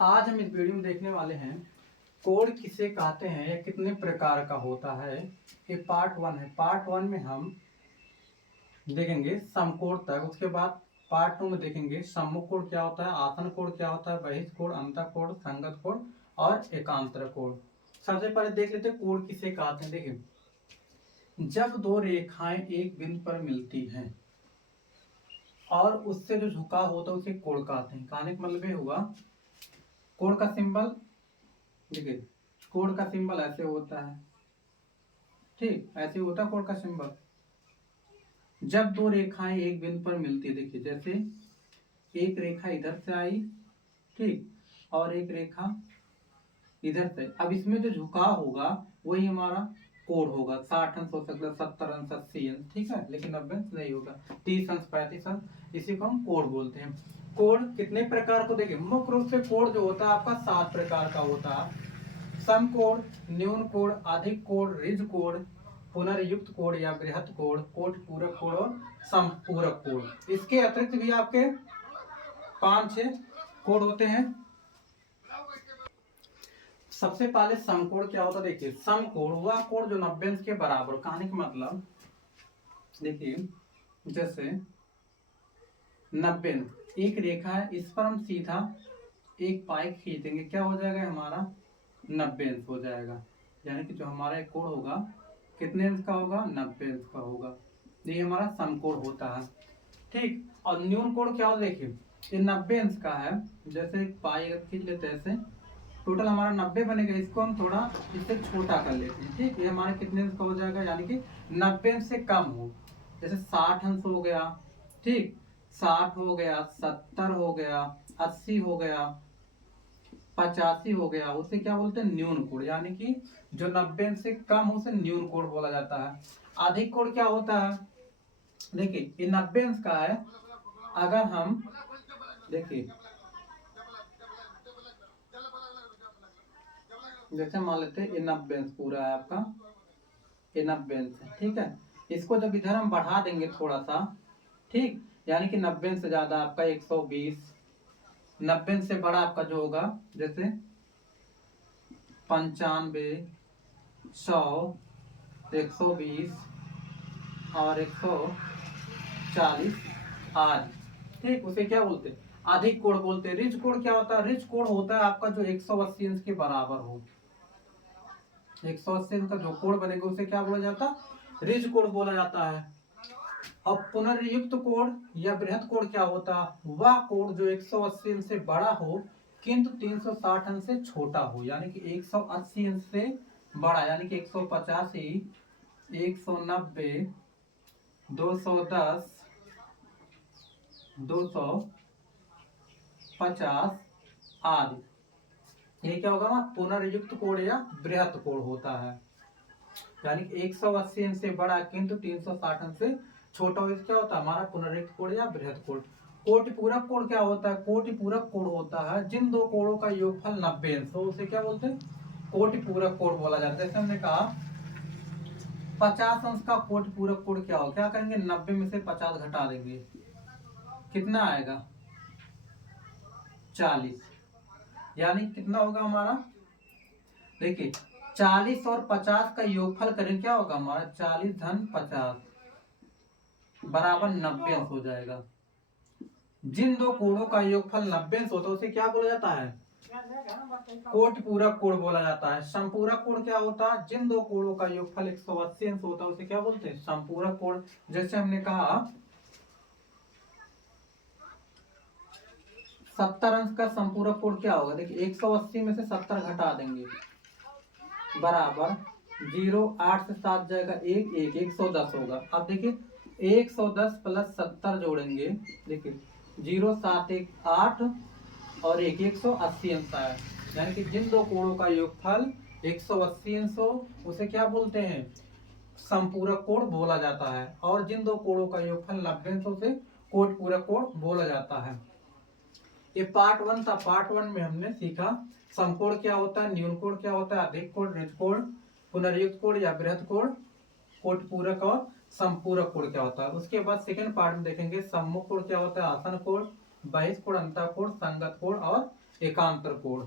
आज हम इस वीडियो में देखने वाले हैं कोड किसे कहते हैं या कितने प्रकार का होता है। ये पार्ट 1 है। पार्ट 1 में हम देखेंगे समकोड तक। उसके बाद पार्ट 2 में देखेंगे सम्मुख कोड क्या होता है, आसन कोड क्या होता है, बहिष्ठ कोड, अंतः कोड, संगत कोड और एकांतर कोड। सबसे पहले देख लेते हैं कोड किसे कहते हैं। देखिए, जब दो रेखाएं एक बिंदु पर मिलती हैं और उससे जो झुकाव होता है उसे कोड कहते हैं। कहने का मतलब ये हुआ, कोड का सिंबल देखिए, कोड का सिंबल ऐसे होता है, ठीक ऐसे होता है कोड का सिंबल। जब दो रेखाएं एक बिंदु पर मिलती है, देखिए जैसे एक रेखा इधर से आई, ठीक, और एक रेखा इधर से। अब इसमें जो झुकाव होगा वही हमारा कोड होगा। 60 अंश हो सकता है, 70 अंश, 80 अंश, ठीक है, लेकिन 90 अंश नहीं होगा। 30 अंश, 35 अंश, इसी को हम कोड बोलते हैं। कोड कितने प्रकार को देखिए, मुख्य रूप से कोड जो होता है आपका 7 प्रकार का होता है। सम कोड, न्यून कोड, अधिक कोड, रिज कोड, पुनर्युक्त कोड या बृहत कोड, कोटि पूरक कोड और संपूरक कोड। इसके अतिरिक्त भी आपके 5-6 कोड होते हैं। सबसे पहले सम कोड क्या होता है। देखिए, सम कोड वह कोड जो 90 अंश के बराबर। कहने का मतलब देखिए, जैसे 90 अंश एक रेखा है, इस पर हम सीधा एक पाई खींचेंगे, क्या हो जाएगा हमारा 90 अंश हो जाएगा। यानी कि जो हमारा एक कोण होगा कितने अंश का होगा, 90 अंश का होगा। ये हमारा समकोण होता है, ठीक। और न्यून कोण क्या होता है, देखिए ये 90 अंश का है। जैसे एक पाई अगर खींच लेते हैं ऐसे, टोटल हमारा 90 बनेगा। इसको हम थोड़ा इससे छोटा कर लेते हैं, ठीक। ये हमारा कितने अंश का हो जाएगा, यानी कि 90 अंश से कम हो। जैसे 60 अंश हो गया, ठीक, 60 हो गया, 70 हो गया, 80 हो गया, 85 हो गया, उसे क्या बोलते हैं, न्यून कोड। यानी कि जो 90 से कम उसे न्यून कोड बोला जाता है। अधिक कोड क्या होता है, देखिए ये 90 अंश का है। अगर हम देखिए, जैसे मान लेते हैं ये 90 अंश पूरा है आपका, ये 90 अंश है, ठीक है। इसको जब इधर हम बढ़ा देंगे थोड़ा सा, ठीक, यानी कि 90 से ज्यादा आपका 120, 90 से बड़ा आपका जो होगा जैसे 95, 100, 120 और 140 आदि, ठीक, उसे क्या बोलते हैं, अधिक कोड बोलते हैं। रिच कोड क्या होता है, रिच कोड होता है आपका जो 180 अंश के बराबर हो। 180 अंश का जो कोड बनेगा उसे क्या बोला जाता है, रिच कोड बोला जाता है। अब पुनर्युक्त कोड या बृहत कोड क्या होता है, वह कोड जो 180 अंश से बड़ा हो किंतु 360 अंश से छोटा हो। यानी कि 180 अंश से बड़ा, यानी कि 185, 190, 210, 250 आदि। ये क्या होगा, पुनर्युक्त कोड या बृहत कोड होता है। यानी कि 180 अंश से बड़ा किंतु 360 अंश से छोटा हो, क्या होता है हमारा पुनर्युक्त कोड या बृहत कोड। कोटि पूरक कोड क्या होता है, कोटि पूरक कोड होता है जिन दो कोडों का योगफल 90 अंश हो, उसे क्या बोलते हैं, कोटि पूरक कोड बोला जाता है। जैसे हमने कहा 50 अंश का कोटि पूरक कोड क्या हो, क्या करेंगे, 90 में से 50 घटा देंगे, कितना आएगा 40। यानी कितना होगा हमारा, देखिए 40 और 50 का योगफल करें, क्या होगा हमारा 40 धन 50 बराबर 90 अंश हो जाएगा। जिन दो कोणों का योगफल 90 अंश होता है उसे क्या बोला जाता है, कोटि पूरक कोण बोला जाता है। संपूरक कोण क्या होता है, जिन दो कोणों का योगफल 180 अंश होता है उसे क्या बोलते हैं, संपूरक कोण। जैसे हमने कहा 70 अंश का संपूरक कोण क्या होगा, देखिए 180 में से 70 घटा देंगे बराबर 0, 8 से 7 जाएगा 1, 110 होगा। अब देखिए 110 प्लस 70 जोड़ेंगे, देखिए 0, 7, 1, 8 और 180 अंश आया। यानी कि जिन दो कोणों का योगफल 180 अंश हो उसे क्या बोलते हैं, संपूरक कोण बोला जाता है। और जिन दो कोणों का योगफल 90 अंश उसे कोटि पूरक कोण बोला जाता है। ये पार्ट 1 था। पार्ट 1 में हमने सीखा समकोण क्या होता है, न्यून कोण क्या होता है, अधिक कोण, रिज कोण, पुनर्युक्त कोण या बृहत कोण, कोटि पूरक और संपूरक कोण क्या होता है। उसके बाद सेकंड पार्ट में देखेंगे सम्मुख कोण क्या होता है, आसन कोण, बहिष्ठ कोण, अंतः कोण, संगत कोण और एकांतर कोण।